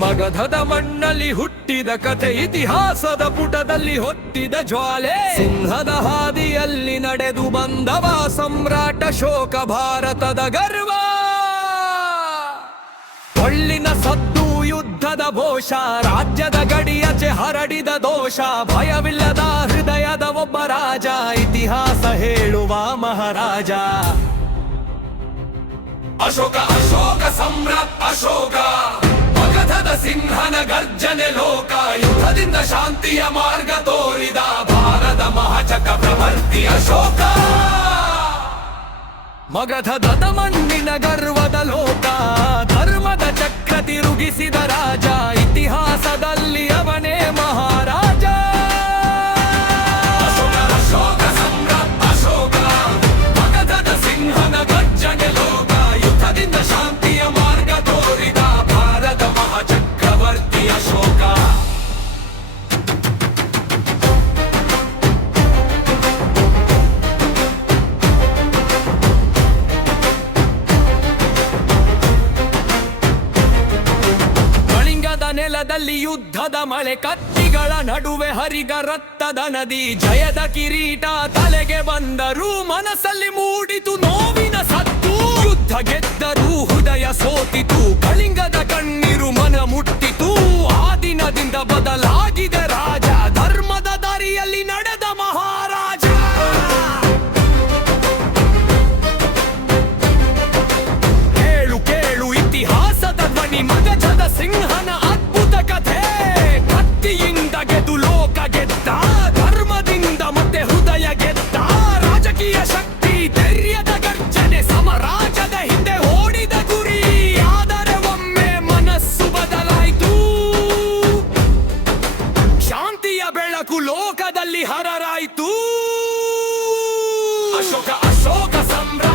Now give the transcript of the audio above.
ಮಗಧದ ಮಣ್ಣಲ್ಲಿ ಹುಟ್ಟಿದ ಕಥೆ, ಇತಿಹಾಸದ ಪುಟದಲ್ಲಿ ಹೊತ್ತಿದ ಜ್ವಾಲೆ. ಸಿಂಹದ ಹಾದಿಯಲ್ಲಿ ನಡೆದು ಬಂದವ ಸಮ್ರಾಟ ಅಶೋಕ, ಭಾರತದ ಗರ್ವ. ಕೊಳ್ಳಿನ ಸದ್ದು ಯುದ್ಧದ ಘೋಷ, ರಾಜ್ಯದ ಗಡಿಯಚೆ ಹರಡಿದ ದೋಷ. ಭಯವಿಲ್ಲದ ಹೃದಯದ ಒಬ್ಬ ರಾಜ, ಇತಿಹಾಸ ಹೇಳುವ ಮಹಾರಾಜ. ಅಶೋಕ ಅಶೋಕ ಸಮ್ರಾಟ್ ಅಶೋಕ, ಮಗಧದ ಸಿಂಹನ ಗರ್ಜನೆ ಲೋಕ. ಯುದ್ಧದಿಂದ ಶಾಂತಿಯ ಮಾರ್ಗ ತೋರಿದ ಭಾರತ ಮಹಾಚಕ್ರವರ್ತಿ ಅಶೋಕ. ಮಗಧದ ಮಣ್ಣಿನ ಗರ್ವದ ಲೋಕ, ಧರ್ಮದ ಚಕ್ರ ತಿರುಗಿಸಿದ ರಾಜ. ಇತಿಹಾಸದಲ್ಲಿ ಅವನೇ ಮಹಾರಾಜ. ಅಶೋಕ ಅಶೋಕ ಸಮ್ರಾಟ್ ಅಶೋಕ, ಮಗಧದ ಸಿಂಹನ ಗರ್ಜನೆ ಲೋಕ. ಯುದ್ಧದಿಂದ ಶಾಂತಿಯ ಮಾರ್ಗ ತೋರಿದ ಭಾರತ ಮಹಾಚಕ್ರವರ್ತಿ ಅಶೋಕ. ನೆಲದಲ್ಲಿ ಯುದ್ಧದ ಮಳೆ, ಕತ್ತಿಗಳ ನಡುವೆ ಹರಿಗ ರಕ್ತದ ನದಿ. ಜಯದ ಕಿರೀಟ ತಲೆಗೆ ಬಂದರೂ ಮನಸ್ಸಲ್ಲಿ ಮೂಡಿತು ನೋವಿನ ಸತ್ತು. ಯುದ್ಧ ಗೆದ್ದರೂ ಹೃದಯ ಸೋತಿತು, ಕಳಿಂಗದ ಕಣ್ಣೀರು ಮನ ಮುಟ್ಟಿತು. ಆ ದಿನದಿಂದ ಬದಲಾಗಿದೆ ರಾಜ, ಧರ್ಮದ ದಾರಿಯಲ್ಲಿ ನಡೆದ ಮಹಾರಾಜ. ಕೇಳು ಕೇಳು ಇತಿಹಾಸದ ಧ್ವನಿ, ಮಗಧದ ಸಿಂಹನ ಕಥೆ. ಕತ್ತಿಯಿಂದ ಗೆದ್ದು ಲೋಕ ಗೆದ್ದ, ಧರ್ಮದಿಂದ ಮತ್ತೆ ಹೃದಯ ಗೆದ್ದ. ರಾಜಕೀಯ ಶಕ್ತಿ, ಧೈರ್ಯದ ಗರ್ಜನೆ, ಸಾಮ್ರಾಜ್ಯದ ಹಿಂದೆ ಓಡಿದ ಗುರಿ. ಆದರೆ ಒಮ್ಮೆ ಮನಸ್ಸು ಬದಲಾಯಿತು, ಶಾಂತಿಯ ಬೆಳಕು ಲೋಕದಲ್ಲಿ ಹರರಾಯಿತು. ಅಶೋಕ ಅಶೋಕ ಸಮ್ರಾಟ್